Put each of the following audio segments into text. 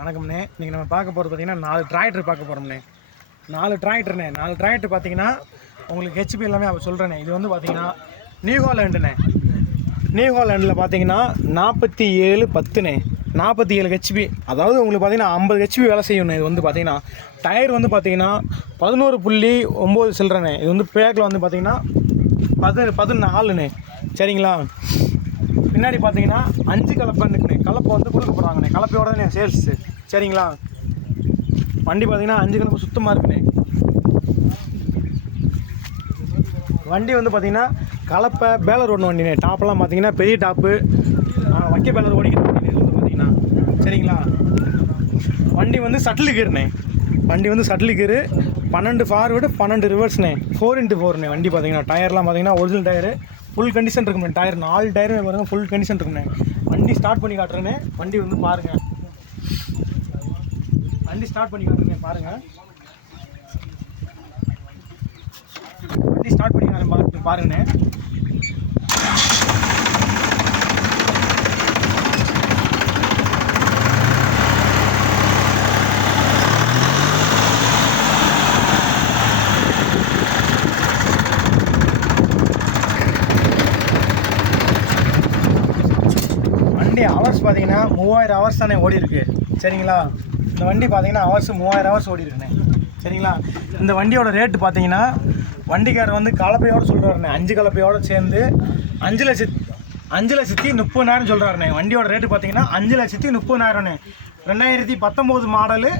வணக்கம்ண்ணே. இன்றைக்கி நம்ம பார்க்க போகிறது பார்த்திங்கன்னா 4 டிராக்டர் பார்க்க போகிறோம்ண்ணே. 4 டிராக்டர்ண்ணே. 4 டிராக்டர் பார்த்திங்கன்னா உங்களுக்கு ஹெச்பி எல்லாமே அப்போ சொல்கிறேண்ணே. இது வந்து பார்த்திங்கன்னா நியூ ஹாலண்டுண்ணே. நியூ ஹாலண்டில் பார்த்திங்கன்னா 4710ண்ணே. 47 ஹெச்பி, அதாவது உங்களுக்கு பார்த்திங்கன்னா 50 ஹெச்பி வேலை செய்யணும். இது வந்து பார்த்திங்கன்னா டயர் வந்து பார்த்திங்கன்னா 11.9 சில்லறண்ணே. இது வந்து பேக்கில் வந்து பார்த்திங்கன்னா 14ண்ணே. சரிங்களா? பின்னாடி பார்த்தீங்கன்னா 5 கலப்பை இருக்குண்ணே. கலப்பை வந்து கொடுக்க போகிறாங்கண்ணே. கலப்பையோட தானே சேல்ஸு. சரிங்களா? வண்டி பார்த்தீங்கன்னா 5 கலப்பை சுத்தமாக இருக்குண்ணே. வண்டி வந்து பார்த்தீங்கன்னா கலப்பை பேலர் ஓடின வண்டிண்ணே. டாப்பெல்லாம் பார்த்தீங்கன்னா பெரிய டாப்பு வைக்க பேலர் ஓடிக்கிற வண்டி வந்து பார்த்தீங்கன்னா. சரிங்களா? வண்டி வந்து சட்டில் கீருண்ணே. வண்டி வந்து சட்டில் கீரு, 12 ஃபார்வேர்டு 12 ரிவர்ஸ்ண்ணே. 4x4ண்ணே. வண்டி பார்த்தீங்கன்னா டயர்லாம் பார்த்தீங்கன்னா ஒரிஜினல் டயரு, ஃபுல் கண்டிஷன் இருக்குண்ணே. டயர் 4 டயருமே பாருங்கள் ஃபுல் கண்டிஷன் இருக்குண்ணே. வண்டி ஸ்டார்ட் பண்ணி காட்டுறேண்ணே. வண்டி வந்து பாருங்கள். வண்டி ஸ்டார்ட் பண்ணி காட்டுறேண்ணே. பாருங்கள். வண்டி ஸ்டார்ட் பண்ணி காட்டுறேன் பாருங்கண்ணே. வண்டி ஹவர்ஸ் பார்த்தீங்கன்னா 3000 ஹவர்ஸ் தானே ஓடி இருக்கு. சரிங்களா? இந்த வண்டி பார்த்தீங்கன்னா ஹவர்ஸ் 3000 ஹவர்ஸ் ஓடி இருக்குண்ணே. சரிங்களா? இந்த வண்டியோட ரேட்டு பார்த்தீங்கன்னா வண்டிக்காரர் வந்து கலப்பையோடு சொல்கிறாருண்ணே. 5 கலப்பையோடு சேர்ந்து 5,30,000 சொல்கிறாருண்ணே. வண்டியோட ரேட்டு பார்த்தீங்கன்னா 5,30,000ண்ணே. 2019 மாடலு,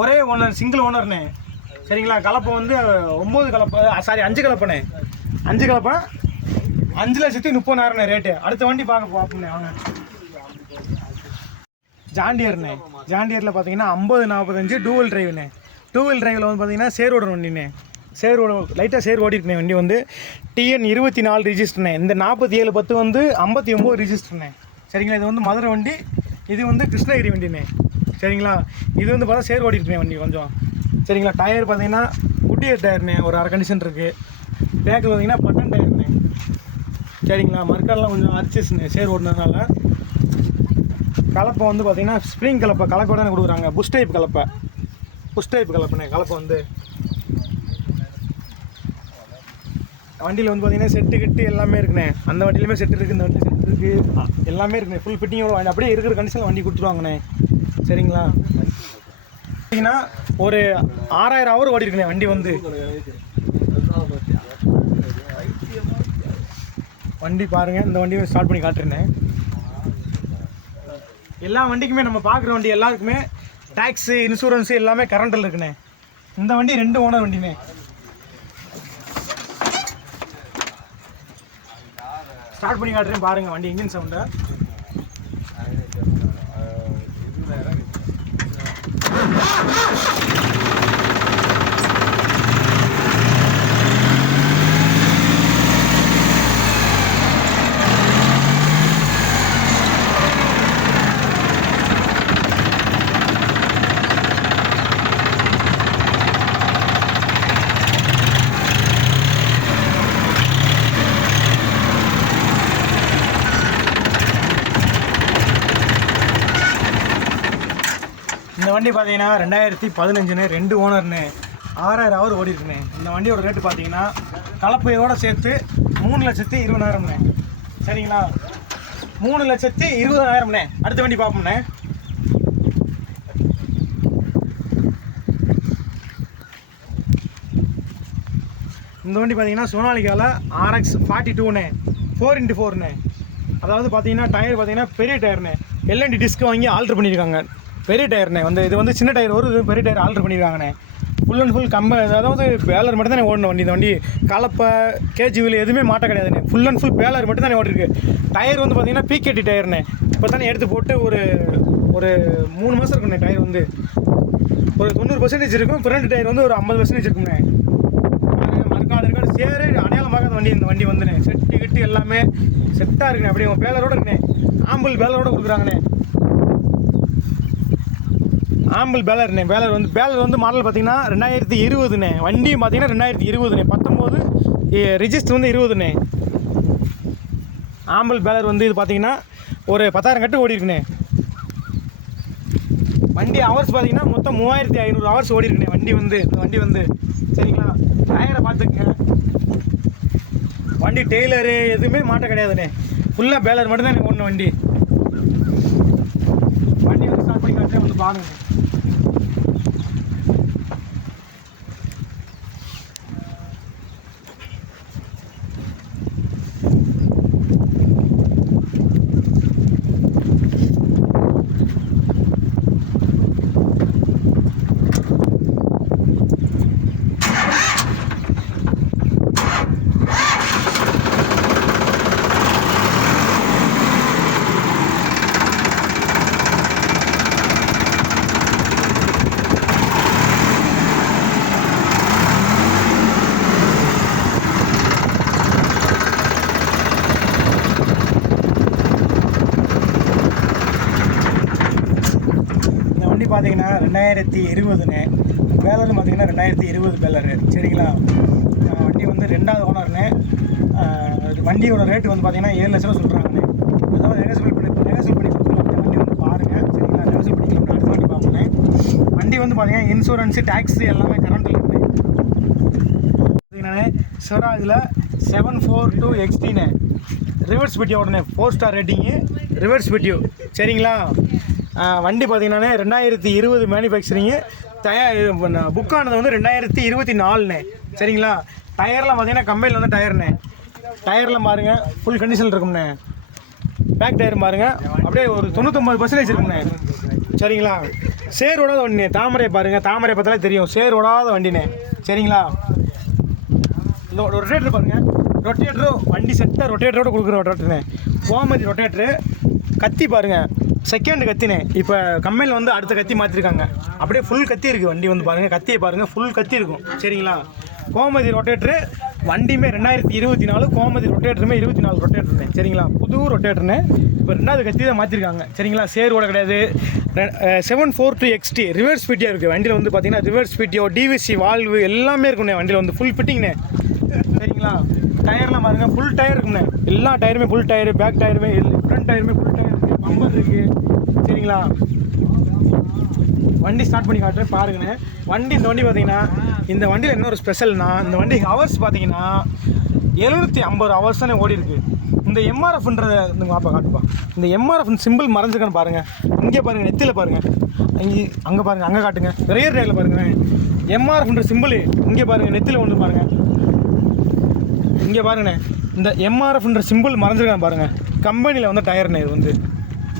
ஒரே ஓனர், சிங்கிள் ஓனர்ண்ணே. சரிங்களா? கலப்பை வந்து 9 கலப்பை, 5 கலப்பைண்ணே. 5 கலப்பை 5,30,000 ரேட்டு. அடுத்த வண்டி பார்ப்போம்ண்ணே. வாங்க. ஜாண்டியர்ண்ணே. ஜாண்டியரில் பார்த்தீங்கன்னா 5045 டூவல் டிரைவ்ண்ணே. டூவல் டிரைவில் வந்து பார்த்தீங்கன்னா சேர் ஓடுற வண்டிண்ணே. சேர் ஓட லைட்டாக சேர் ஓடிருக்குண்ணே. வண்டி வந்து TN 24 ரிஜிஸ்டர்ண்ணே. இந்த 4710 வந்து 59 ரிஜிஸ்டர்ண்ணே. சரிங்களா? இது வந்து மதுரை வண்டி, இது வந்து கிருஷ்ணகிரி வண்டிண்ணே. சரிங்களா? இது வந்து பார்த்தா சேர் ஓடிருக்குண்ணே வண்டி கொஞ்சம். சரிங்களா? டயர் பார்த்தீங்கன்னா குட்டியர் டயர்ண்ணே. ஒரு அரை கண்டிஷன் இருக்குது. பேக்கு பார்த்தீங்கன்னா பட்டன் டயர்ண்ணே. சரிங்களா? மறுக்காடெலாம் கொஞ்சம் அரிச்சிஸ்ண்ணே சேர் ஓடினதுனால. கலப்பை வந்து பார்த்திங்கன்னா ஸ்ப்ரிங் கலப்பை, கலப்பை தானே கொடுக்குறாங்க. புஷ் டைப் கலப்பை, புஷ் டைப் கலப்பைண்ணே. கலப்பை வந்து வண்டியில் வந்து பார்த்திங்கன்னா செட்டு கிட்டு எல்லாமே இருக்குண்ணே. அந்த வண்டியிலுமே செட்டு இருக்குது, இந்த வண்டி செட்டு இருக்குது, எல்லாமே இருக்குண்ணே. ஃபுல் ஃபிட்டிங்கோட வண்டி அப்படியே இருக்கிற கண்டிஷனில் வண்டி கொடுத்துருவாங்கண்ணே. சரிங்களா? பார்த்தீங்கன்னா ஒரு 6000 ஹவர் ஓடி இருக்குண்ணே வண்டி வந்து. வண்டி பாருங்கள். இந்த வண்டியை ஸ்டார்ட் பண்ணி காட்டுறேண்ணே. எல்லா வண்டிக்குமே நம்ம பார்க்குற வண்டி எல்லாருக்குமே டேக்ஸு, இன்சூரன்ஸு எல்லாமே கரண்டில் இருக்குண்ணே. இந்த வண்டி 2 ஓனர் வண்டிண்ணே. ஸ்டார்ட் பண்ணி காட்டுறேன் பாருங்கள் வண்டி இன்ஜின் சவுண்டை. இந்த வண்டி பார்த்தீங்கன்னா 2015ண்ணே. 2 ஓனர்ண்ணே. 6000 ஹவர் ஓடி இருக்குண்ணே. இந்த வண்டியோட ரேட்டு பார்த்தீங்கன்னா கலப்பையோடு சேர்த்து 3,20,000ண்ணே. சரிங்களா? 3,20,000ண்ணே. அடுத்த வண்டி பார்ப்போம்ண்ணே. இந்த வண்டி பார்த்தீங்கன்னா சோனாலிகாவில் RX 42ண்ணே. 4x4ண்ணே. அதாவது பார்த்தீங்கன்னா டயர் பார்த்தீங்கன்னா பெரிய டயர்ண்ணே. LND டிஸ்க் வாங்கி ஆல்ட்ரு பண்ணியிருக்காங்க. பெரிய டயர்ண்ணே. வந்து இது வந்து சின்ன டயர் வரும், இது பெரிய டயர் ஆல்ட்ரு பண்ணியிருக்காங்கண்ணே. ஃபுல் அண்ட் ஃபுல் அதாவது பேலர் மட்டும் தானே ஓடணும் வண்டி. இந்த வண்டி கலப்பை கேஜி வீல் எதுவுமே மாட்ட கிடையாதுண்ணே. ஃபுல் அண்ட் ஃபுல் பேலர் மட்டும் தானே ஓடிருக்கு. டயர் வந்து பார்த்தீங்கன்னா PKT டயர்ண்ணே. இப்போ தானே எடுத்து போட்டு ஒரு 3 மாதம் இருக்குண்ணே. டயர் வந்து ஒரு 90% இருக்கும். ஃப்ரண்ட் டயர் வந்து ஒரு 50% இருக்குண்ணே. மறுக்காடு இருக்காடு சேரு அடையாளமாக வண்டி. இந்த வண்டி வந்துண்ணே செட்டு கிட்டு எல்லாமே செட்டாக இருக்குண்ணே. அப்படியே பேலரோடு இருக்குண்ணே. ஆம்பிள் பேலரோடு கொடுக்குறாங்கண்ணே. ஆம்பிள் பேலர்ண்ணே. பேலர் வந்து மாடல் பார்த்தீங்கன்னா 2020ண்ணே. வண்டி பார்த்தீங்கன்னா 2020ண்ணே. 19 ரிஜிஸ்டர் வந்து 20ண்ணே. ஆம்பிள் பேலர் வந்து இது பார்த்தீங்கன்னா ஒரு 10,000 கட்டு ஓடி இருக்குண்ணே. வண்டி ஹவர்ஸ் பார்த்தீங்கன்னா மொத்தம் 3500 ஹவர்ஸ் ஓடி இருக்குண்ணே வண்டி வந்து. இந்த வண்டி வந்து சரிங்களா, டயரை பார்த்துக்குங்க. வண்டி டெய்லரு எதுவுமே மாட்ட கிடையாதுண்ணே, ஃபுல்லாக பேலர் மட்டும்தான் எனக்கு ஒன்று வண்டி. வண்டி வந்து ஸ்டார்ட் பண்ணி காட்டுறேன், வந்து பாருங்க. பார்த்தீங்கன்னா 2020ண்ணே, பேலர்னு பார்த்தீங்கன்னா 2020 பேலரு சரிங்களா. வண்டி வந்து 2வது ஓனர்ண்ணே. வண்டியோட ரேட்டு வந்து பார்த்தீங்கன்னா 7 லட்ச ரூபா சொல்கிறாங்கண்ணே. அதாவது நெகோசியபிள் பண்ணி கொடுத்துருக்காங்க. வண்டி வந்து பாருங்கள் சரிங்களா, நெகோசியபிள் பண்ணிக்கலாம். அடுத்த வண்டி பார்ப்போண்ணே. வண்டி வந்து பார்த்தீங்கன்னா இன்சூரன்ஸு டேக்ஸு எல்லாமே கரண்ட்டில் இருக்குண்ணே. பார்த்தீங்கன்னா ஸ்வராஜில் 742 XTண்ணே, ரிவர்ஸ் பெட்டியோடனே 4 ஸ்டார் ரேட்டிங்கு, ரிவர்ஸ் பெட்டியோ சரிங்களா. வண்டி பார்த்தீங்கன்னா 2020 மேனுஃபேக்சரிங்கு, புக் ஆனது வந்து 2024ண்ணே சரிங்களா. டயர்லாம் பார்த்தீங்கன்னா கம்பெனியில் வந்து டயர்ண்ணே. டயர்லாம் பாருங்கள் ஃபுல் கண்டிஷனில் இருக்கும்ண்ணே. பேக் டயர் பாருங்கள் அப்படியே ஒரு 99% இருக்கும்ண்ணே சரிங்களா. சேர் ஓடாத வண்டிண்ணே, தாமரையை பாருங்கள், தாமரை பார்த்தாலே தெரியும் சேர் ஓடாத வண்டிண்ணே சரிங்களா. இந்த ரொட்டேட்டர் பாருங்கள், ரொட்டேட்டரும் வண்டி செட்டாக ரொட்டேட்டரோடு கொடுக்குற ரொட்டேட்டருண்ணே. கோமதி ரொட்டேட்டரு. கத்தி பாருங்கள், செகண்ட் கத்தினே. இப்போ கம்பெனியில் வந்து அடுத்த கத்தி மாற்றிருக்காங்க, அப்படியே ஃபுல் கத்தி இருக்குது வண்டி வந்து பாருங்கள். கத்தியை பாருங்கள் ஃபுல் கத்தி இருக்கும் சரிங்களா. கோமதி ரொட்டேட்டரு. வண்டியுமே 2024, கோமதி ரொட்டேட்டருமே 24 ரொட்டேட்டருண்ணே சரிங்களா. புது ரொட்டேட்டருண்ணே. இப்போ 2வது கத்தி தான் மாற்றிருக்காங்க சரிங்களா. சேர் ஓட கிடையாது. 742 XT ரிவர்ஸ் ஃபிட்டியாக இருக்குது வண்டியில் வந்து பார்த்தீங்கன்னா. ரிவர்ஸ் ஃபிட்டியோ, டிவிசி வால்வு எல்லாமே இருக்குண்ணே வண்டியில் வந்து ஃபுல் ஃபிட்டிங்ண்ணே சரிங்களா. டயர்லாம் பாருங்கள் ஃபுல் டயர் இருக்குண்ணே. எல்லா டயருமே ஃபுல் டயரு, பேக் டயருமே, ஃப்ரண்ட் டயருமே ஃபுல் டயர் இருக்குது, பம்பர் இருக்குது சரிங்களா. வண்டி ஸ்டார்ட் பண்ணி காட்டுறேன் பாருங்கண்ணே. வண்டி இந்த வண்டி பார்த்தீங்கன்னா, இந்த வண்டியில் இன்னொரு ஸ்பெஷல்னா, இந்த வண்டி ஹவர்ஸ் பார்த்தீங்கன்னா 750 ஹவர்ஸ் தானே ஓடி இருக்குது. இந்த எம்ஆர்எஃப்ன்றத இந்த வாப்பா காட்டுப்பா. இந்த எம்ஆர்எஃப் சிம்பிள் மறைஞ்சிருக்கான்னு பாருங்கள். இங்கே பாருங்கள், நெத்தியில் பாருங்கள், அங்கே பாருங்கள், அங்கே காட்டுங்க, ரியர் டயரில் பாருங்கள். எம்ஆர்எஃப்ன்ற சிம்பிள் இங்கே பாருங்கள், நெத்தியில் ஒன்று பாருங்கள், இங்கே பாருங்கண்ணே. இந்த எம்ஆர்எஃப்ன்ற சிம்பிள் மறைஞ்சிருக்கான்னு பாருங்கள். கம்பெனியில் வந்து டயர்ண்ணே இது வந்து.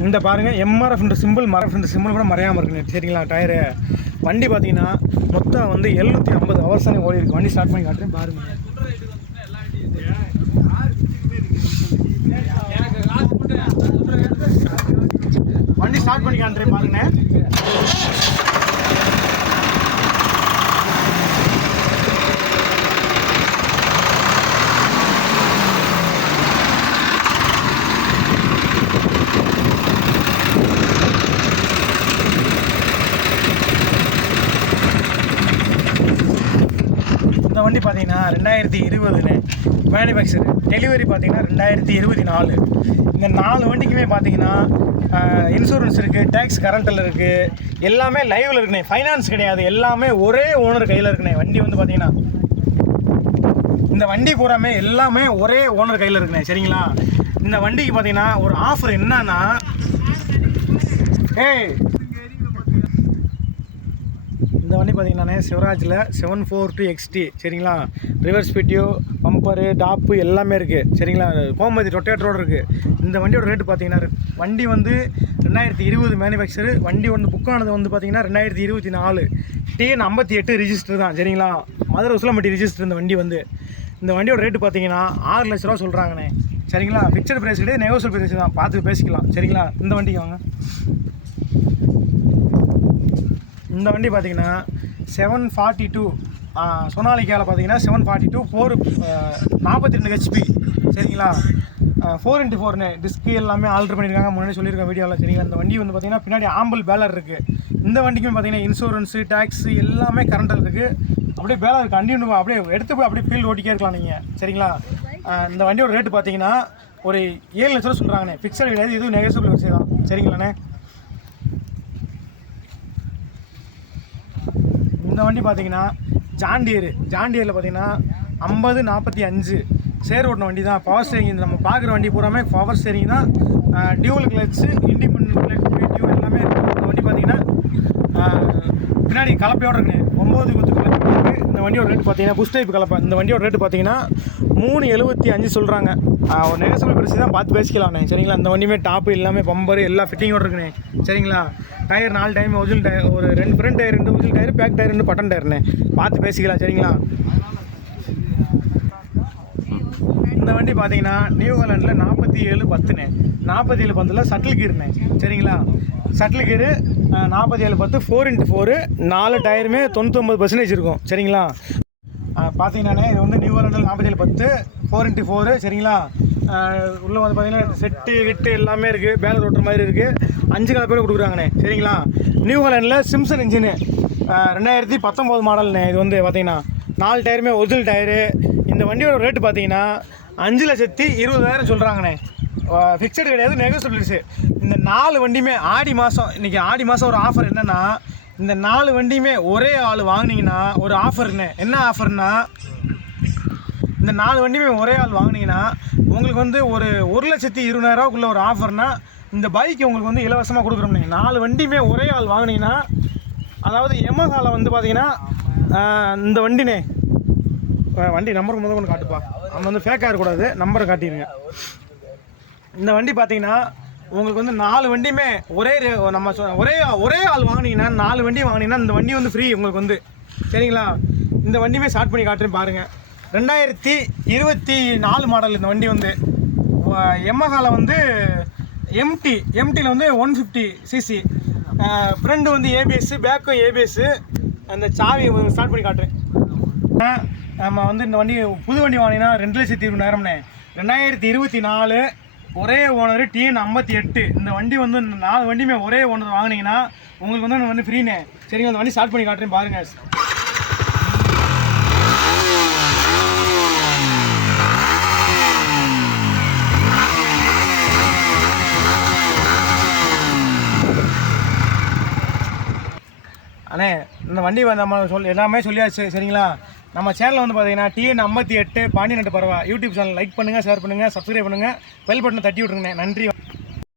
இந்த பாருங்கள் எம்ஆர்எஃப்ன்ற சிம்பிள், மரஃப்ன்ற சிம்பிள் கூட மறையாமல் இருக்குண்ணே சரிங்களா. டயரு வண்டி பார்த்தீங்கன்னா மொத்தம் வந்து 750 ஹவர்ஸ் தானே ஓடி இருக்குது. வண்டி ஸ்டார்ட் பண்ணி காட்டுறேன் பாருங்கள். வண்டி ஸ்டார்ட் பண்ணி காட்டுறேன் பாருங்கண்ணே. வண்டி பார்த்தீங்கன்னா 2020ண்ணே மேனுஃபேக்சர். டெலிவரி பார்த்தீங்கன்னா 2024. இந்த 4 வண்டிக்குமே பார்த்தீங்கன்னா இன்சூரன்ஸ் இருக்குது, டேக்ஸ் கரண்ட்டில் இருக்குது, எல்லாமே லைவில் இருக்குண்ணே. ஃபைனான்ஸ் கிடையாது, எல்லாமே ஒரே ஓனர் கையில் இருக்குண்ணே. வண்டி வந்து பார்த்தீங்கன்னா இந்த வண்டி பூராமே எல்லாமே ஒரே ஓனர் கையில் இருக்குண்ணே சரிங்களா. இந்த வண்டிக்கு பார்த்தீங்கன்னா ஒரு ஆஃபர் என்னன்னா, இந்த வண்டி பார்த்தீங்கன்னா சிவராஜில் 742 XT சரிங்களா. ரிவர்ஸ் பிட்டியோ, பம்பரு, டாப்பு எல்லாமே இருக்குது சரிங்களா. கோமதி ரொட்டேட்டரோடு இருக்குது. இந்த வண்டியோட ரேட்டு பார்த்தீங்கன்னா, வண்டி வந்து 2020 மேனுஃபேக்சரு. வண்டி வந்து புக் ஆனது வந்து பார்த்தீங்கன்னா 2024 TN 58 ரிஜிஸ்டர் தான் சரிங்களா. மதுரை உசிலம்பட்டி ரிஜிஸ்டர். இந்த வண்டி வந்து இந்த வண்டியோட ரேட்டு பார்த்தீங்கன்னா 6 லட்ச ரூபா சொல்கிறாங்கண்ணே சரிங்களா. ஃபிக்ஸட் ப்ரைஸ் கிடையாது, நெகோசியபிள் ப்ரைஸ் தான், பார்த்து பேசிக்கலாம் சரிங்களா. இந்த வண்டிக்கு வாங்க. இந்த வண்டி பார்த்தீங்கன்னா 742 சொனாலிக்காவில் பார்த்தீங்கன்னா 742 42 HP சரிங்களா. 4x4ண்ணே. டிஸ்க்கு எல்லாமே ஆல்ட்ரு பண்ணியிருக்காங்க, முன்னாடி சொல்லியிருக்கேன் வீடியோவில் சரிங்களா. இந்த வண்டி வந்து பார்த்தீங்கன்னா பின்னாடி ஆம்பிள் பேலர் இருக்குது. இந்த வண்டிக்கும் பார்த்தீங்கன்னா இன்சூரன்ஸு, டேக்ஸு எல்லாமே கரண்ட்டில் இருக்குது. அப்படியே பேலர் கண்டினியூ அப்படியே எடுத்து போய் அப்படியே ஃபீல்டு ஓட்டிக்கே இருக்கலாம் நீங்கள் சரிங்களா. இந்த வண்டியோட ரேட்டு பார்த்தீங்கன்னா ஒரு 7 லட்ச ரூபா சொல்கிறாங்கண்ணே. ஃபிக்ஸட் கிடையாது, இதுவும் நெகோசியபிள் வச்சு தான் சரிங்களாண்ணே. இந்த வண்டி பார்த்தீங்கன்னா ஜாண்டியரில் பார்த்தீங்கன்னா 5045 சேர் ஓட்டின வண்டி தான். பவர் ஸ்டேரிங் நம்ம பார்க்குற வண்டி பூராமே பவர் ஸ்டேரிங் தான். டியூவல் கிளச்சு, இண்டிபெண்டன்ட் கிளச், டியூ எல்லாமே இருக்குது. இந்த வண்டி பார்த்தீங்கன்னா பின்னாடி கலப்பையோடு இருக்குண்ணே. 9 குத்து கலப்பை இருக்குது. இந்த வண்டியோட ரேட்டு பார்த்தீங்கன்னா புஷ் டைப் கலப்பை. இந்த வண்டியோட ரேட்டு பார்த்தீங்கன்னா 375 சொல்கிறாங்க. ஒரு நெகசபிள் பிரைஸ் தான், பார்த்து பேசிக்கலாம்ண்ணே சரிங்களா. இந்த வண்டியுமே டாப்பு எல்லாமே பம்பரு எல்லா ஃபிட்டிங்கோடு இருக்குண்ணே சரிங்களா. டயர் 4 டைம் ஒரிஜினல் டயர், ஒரு 2 front tyre, 2 original tyre, back tyre 2 button டயர்ண்ணே. பார்த்து பேசிக்கலாம் சரிங்களா. இந்த வண்டி பார்த்தீங்கன்னா நியூ ஹாலண்டில் 4710ண்ணே. 4710 சட்டில் கீருண்ணே சரிங்களா. சட்டில் கீரு 4710 4x4, 4 டயருமே 99% இருக்கும் சரிங்களா. பார்த்தீங்கன்னாண்ணே இது வந்து நியூ ஹாலண்டில் 4710 4x4 சரிங்களா. உள்ளே வந்து பார்த்தீங்கன்னா செட்டு கிட்டு எல்லாமே இருக்குது. பேலர் ஓட்டுற மாதிரி இருக்குது. 5 கலப்பையோடு கொடுக்குறாங்கண்ணே சரிங்களா. நியூ ஹாலண்டில் சிம்சன் இன்ஜினு 2019 மாடல்ண்ணே. இது வந்து பார்த்தீங்கன்னா 4 டயருமே ஒரிஜினல் டயரு. இந்த வண்டியோட ரேட்டு பார்த்தீங்கன்னா 5,20,000 சொல்கிறாங்கண்ணே. ஃபிக்ஸடு கிடையாது, நெகோசியபிள்ஸு. இந்த 4 வண்டியுமே ஆடி மாதம், இன்றைக்கி ஆடி மாதம் ஒரு ஆஃபர் என்னென்னா, இந்த 4 வண்டியுமே ஒரே ஆள் வாங்கினீங்கன்னா ஒரு ஆஃபர்ண்ணே. என்ன ஆஃபர்னா, இந்த 4 வண்டியுமே ஒரே ஆள் வாங்கினீங்கன்னா உங்களுக்கு வந்து ஒரு 1,20,000 ஒரு ஆஃபர்னா, இந்த பைக் உங்களுக்கு வந்து இலவசமாக கொடுக்குறோம்ண்ணே. 4 வண்டியுமே ஒரே ஆள் வாங்கினீங்கன்னா, அதாவது எமஹாவில் வந்து பார்த்தீங்கன்னா இந்த வண்டினே, வண்டி நம்பருக்கு முதல் கொண்டு காட்டுப்பா, அவன் வந்து ஃபேக்காக இருக்கக்கூடாது, நம்பரை காட்டிடுங்க. இந்த வண்டி பார்த்தீங்கன்னா உங்களுக்கு வந்து 4 வண்டியுமே நம்ம ஒரே ஆள் வாங்கினீங்கன்னா, 4 வண்டி வாங்கினீங்கன்னா இந்த வண்டி வந்து ஃப்ரீ உங்களுக்கு வந்து சரிங்களா. இந்த வண்டியுமே ஸ்டார்ட் பண்ணி காட்டுறேன் பாருங்கள். 2024 மாடல் இந்த வண்டி வந்து. எமஹாவில் வந்து எம்டியில் வந்து 150 cc. ஃப்ரண்ட் வந்து ஏபிஎஸ், பேக்கும் ஏபிஎஸ். அந்த சாவி ஸ்டார்ட் பண்ணி காட்டுறேன். நம்ம வந்து இந்த வண்டி புது வண்டி வாங்கினீங்கன்னா 2,20,000ண்ணே. 2024 ஒரே ஓனர் TN58. இந்த வண்டி வந்து இந்த 4 வண்டியுமே ஒரே ஓனர் வாங்கினீங்கன்னா உங்களுக்கு வந்து இந்த வண்டி ஃப்ரீண்ணே சரிங்க. அந்த வண்டி ஸ்டார்ட் பண்ணி காட்டுறேன் பாருங்கள். அண்ணே இந்த வண்டி நம்ம எல்லாமே சொல்லியாச்சு சரிங்களா. நம்ம சேனலில் வந்து பார்த்தீங்கன்னா TN58 பாண்டியநாட்டு பறவை யூடியூப் சேனல் லைக் பண்ணுங்கள், ஷேர் பண்ணுங்கள், சப்ஸ்கிரைப் பண்ணுங்கள், பெல் பட்டனை தட்டி விட்ருங்கண்ணே. நன்றி.